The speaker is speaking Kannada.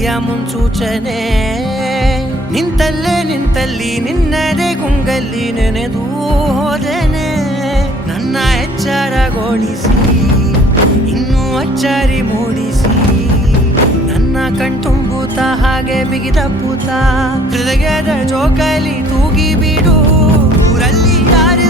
ಬೆಳಕಿಯ ಮುನ್ಸೂಚನೆ ನಿಂತಲ್ಲಿ ನಿನ್ನದೇ ಗುಂಗಲ್ಲಿ ನೆನೆದು ಹೋದೆನೆ ನನ್ನ ಎಚ್ಚರಗೊಳಿಸಿ ಇನ್ನೂ ಅಚ್ಚರಿ ಮೂಡಿಸಿ ನನ್ನ ಕಣ್ತುಂಬುತ್ತ ಹಾಗೆ ಬಿಗಿದಪ್ಪುತ್ತ ಹೃದಯದ ಜೋಕಾಲಿ ತೂಗಿ ಬಿಡು ಊರಲ್ಲಿ ಯಾರೇ